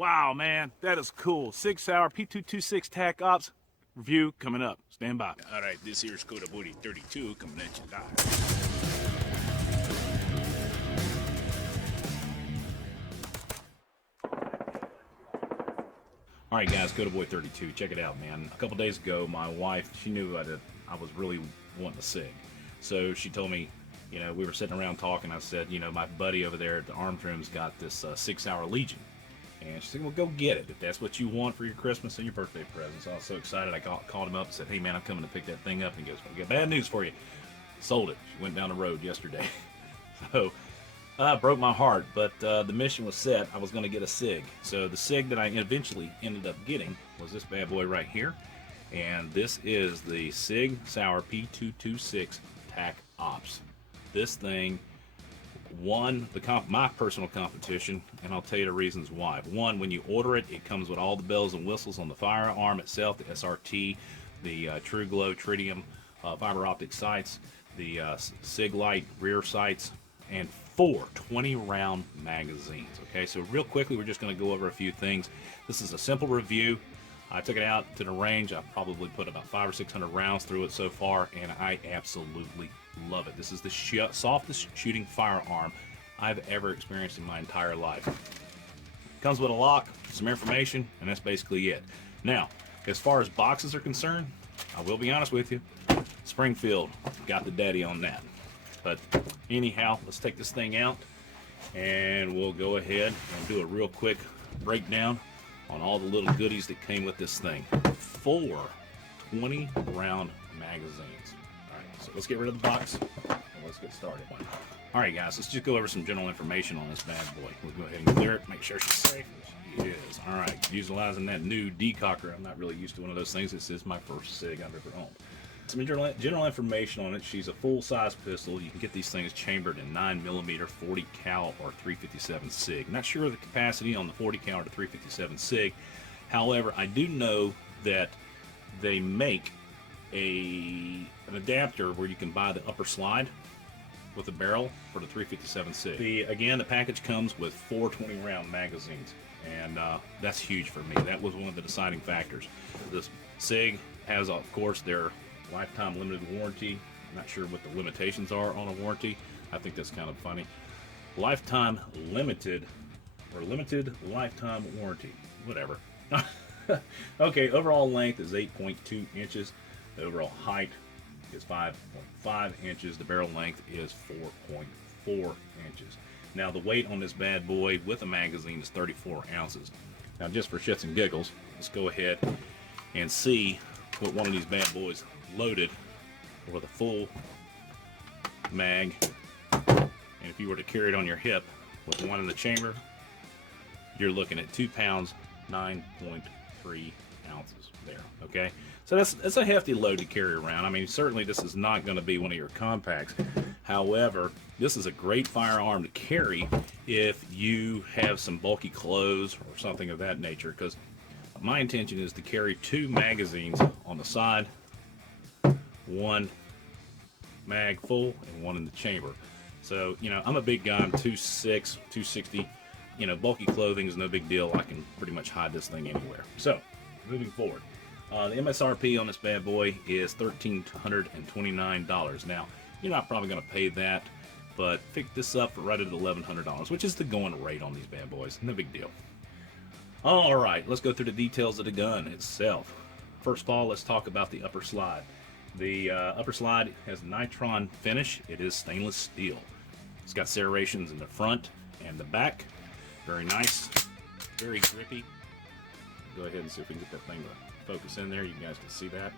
Wow, man, that is cool. Sig Sauer P226 TacOps review coming up. Stand by. All right, this here's Coda Booty 32 coming at you live. All right, guys, Coda Boy 32. Check it out, man. A couple days ago, my wife, she knew I was really wanting a Sig. So she told me, you know, we were sitting around talking. I said, you know, my buddy over there at the arms room's got this Sig Sauer Legion. And she said, well, go get it if that's what you want for your Christmas and your birthday presents. So I was so excited. I called him up and said, hey, man, I'm coming to pick that thing up. And he goes, well, I got bad news for you. Sold it. She went down the road yesterday. So broke my heart, but the mission was set. I was going to get a Sig. So the Sig that I eventually ended up getting was this bad boy right here. And this is the Sig Sauer P226 TacOps. This thing won my personal competition, and I'll tell you the reasons why. One, when you order it, it comes with all the bells and whistles on the firearm itself, the SRT, the True Glow Tritium fiber optic sights, the Sig Light rear sights, and 4 20-round magazines. Okay, so real quickly, we're just going to go over a few things. This is a simple review. I took it out to the range. I probably put about 500 or 600 rounds through it so far, and I absolutely love it. This is the softest shooting firearm I've ever experienced in my entire life. Comes with a lock, some information, and that's basically it. Now, as far as boxes are concerned, I will be honest with you, Springfield got the daddy on that. But anyhow, let's take this thing out, and we'll go ahead and do a real quick breakdown on all the little goodies that came with this thing. 4 20-round magazines. All right, so let's get rid of the box and let's get started. All right, guys, let's just go over some general information on this bad boy. We'll go ahead and clear it, make sure she's safe. She is. All right, utilizing that new decocker. I'm not really used to one of those things. This is my first Sig I've ever owned. Some general information on it. She's a full-size pistol. You can get these things chambered in 9mm 40 cal or 357 Sig. Not sure of the capacity on the 40 cal or the 357 Sig. However, I do know that they make an adapter where you can buy the upper slide with a barrel for the 357 Sig. Again, the package comes with 4 20-round magazines, and that's huge for me. That was one of the deciding factors. This Sig has, of course, their lifetime limited warranty. I'm not sure what the limitations are on a warranty. I think that's kind of funny. Lifetime limited or limited lifetime warranty, whatever. Okay, overall length is 8.2 inches. The overall height is 5.5 inches. The barrel length is 4.4 inches. Now the weight on this bad boy with a magazine is 34 ounces. Now just for shits and giggles, let's go ahead and see what one of these bad boys loaded with a full mag, and if you were to carry it on your hip with one in the chamber, you're looking at 2 pounds 9.3 ounces there. Okay, so that's a hefty load to carry around. I mean, certainly this is not going to be one of your compacts. However, this is a great firearm to carry if you have some bulky clothes or something of that nature, because my intention is to carry 2 magazines on the side, 1 mag full and 1 in the chamber. So, you know, I'm a big guy. I'm 2'6", 260. You know, bulky clothing is no big deal. I can pretty much hide this thing anywhere. So, moving forward, the MSRP on this bad boy is $1,329. Now, you're not probably going to pay that, but pick this up for right at $1,100, which is the going rate on these bad boys. No big deal. All right, let's go through the details of the gun itself. First of all, let's talk about the upper slide. The upper slide has a nitron finish. It is stainless steel. It's got serrations in the front and the back. Very nice, very grippy. Go ahead and see if we can get that thing to focus in there. You guys can see that.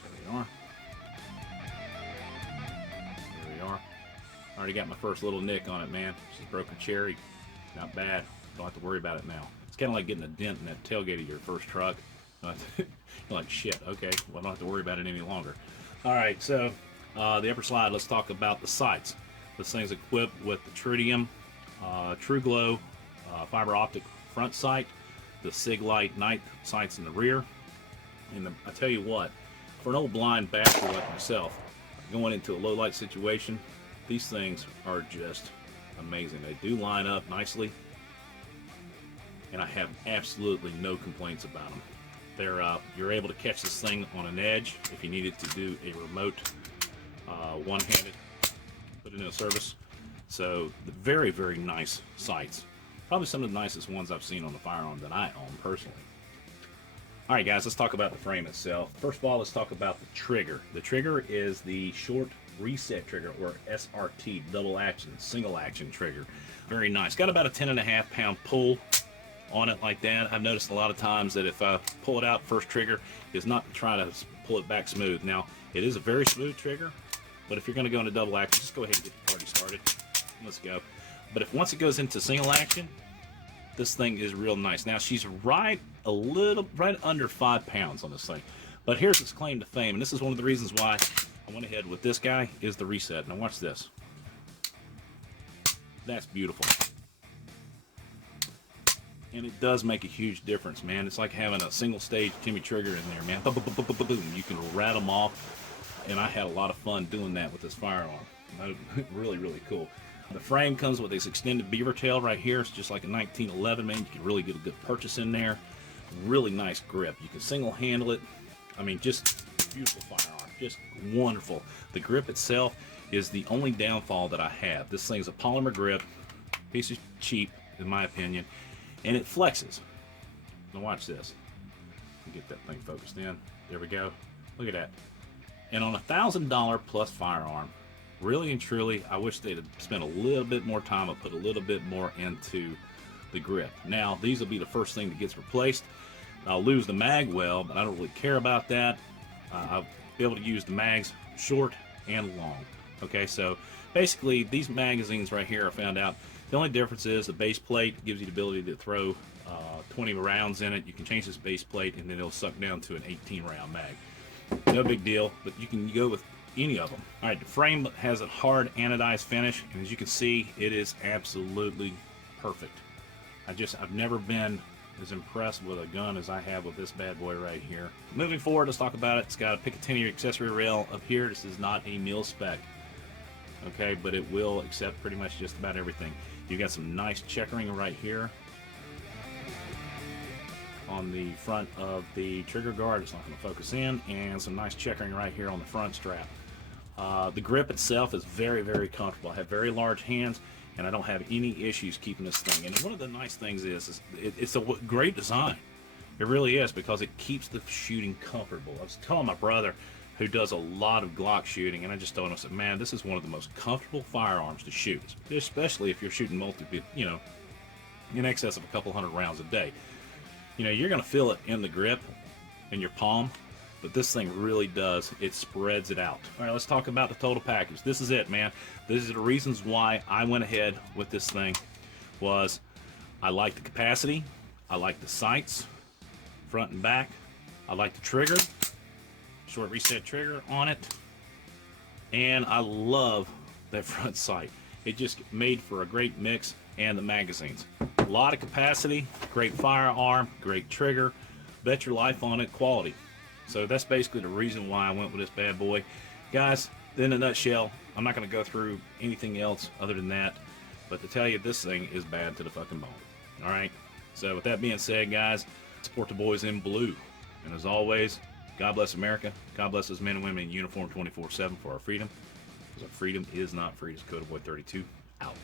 There we are. There we are. Already got my first little nick on it, man. Just broke a cherry. Not bad. Don't have to worry about it now. It's kind of like getting a dent in that tailgate of your first truck. You're like, shit, okay, well, I don't have to worry about it any longer. All right, so the upper slide, let's talk about the sights. This thing's equipped with the Tritium True Glow fiber optic front sight, the Sig Light night sights in the rear. And I tell you what, for an old blind bastard like myself, going into a low light situation, these things are just amazing. They do line up nicely. and I have absolutely no complaints about them. You're able to catch this thing on an edge if you needed to do a remote one-handed put it in a service. So very, very nice sights. Probably some of the nicest ones I've seen on the firearm that I own personally. All right, guys, let's talk about the frame itself. First of all, let's talk about the trigger. The trigger is the short reset trigger, or SRT, double action, single action trigger. Very nice. Got about a 10.5 pound pull on it like that. I've noticed a lot of times that if I pull it out first trigger, is not to try to pull it back smooth. Now, it is a very smooth trigger, but if you're going to go into double action, just go ahead and get the party started. Let's go. But if once it goes into single action, this thing is real nice. Now, she's right under 5 pounds on this thing. But here's its claim to fame, and this is one of the reasons why I went ahead with this guy, is the reset. Now watch this. That's beautiful. And it does make a huge difference, man. It's like having a single stage Timmy trigger in there, man. Boom, boom, boom, boom, boom. You can rattle them off, and I had a lot of fun doing that with this firearm. Really, really cool. The frame comes with this extended beaver tail right here. It's just like a 1911, man. You can really get a good purchase in there. Really nice grip. You can single handle it. I mean, just beautiful firearm. Just wonderful. The grip itself is the only downfall that I have. This thing's a polymer grip. Piece of cheap, in my opinion. And it flexes. Now watch this. Get that thing focused in. There we go. Look at that. And on a $1,000 plus firearm, really and truly, I wish they'd have spent a little bit more time and put a little bit more into the grip. Now, these will be the first thing that gets replaced. I'll lose the mag well, but I don't really care about that. I'll be able to use the mags short and long. Okay, so basically these magazines right here, I found out the only difference is the base plate gives you the ability to throw 20 rounds in it. You can change this base plate and then it'll suck down to an 18 round mag. No big deal, but you can go with any of them. All right, the frame has a hard anodized finish, and as you can see, it is absolutely perfect. I've never been as impressed with a gun as I have with this bad boy right here. Moving forward, let's talk about it. It's got a Picatinny accessory rail up here. This is not a mil spec, okay, but it will accept pretty much just about everything. You got some nice checkering right here on the front of the trigger guard. It's not going to focus in, and some nice checkering right here on the front strap. The grip itself is very, very comfortable. I have very large hands, and I don't have any issues keeping this thing. And one of the nice things is it's a great design. It really is, because it keeps the shooting comfortable. I was telling my brother, who does a lot of Glock shooting, and I just told him, I said, man, this is one of the most comfortable firearms to shoot, especially if you're shooting in excess of a couple hundred rounds a day. You're going to feel it in the grip, in your palm, but this thing really does. It spreads it out. All right, let's talk about the total package. This is it, man. These are the reasons why I went ahead with this thing. Was I like the capacity, I like the sights, front and back, I like the trigger, short reset trigger on it, and I love that front sight. It just made for a great mix, and the magazines. A lot of capacity, great firearm, great trigger, bet your life on it, quality. So that's basically the reason why I went with this bad boy. Guys, in a nutshell, I'm not going to go through anything else other than that, but to tell you, this thing is bad to the fucking bone. Alright, so with that being said, guys, support the boys in blue. And as always, God bless America. God bless those men and women in uniform 24/7 for our freedom. Because our freedom is not free. It's Code Boy 32 out.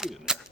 Get in there.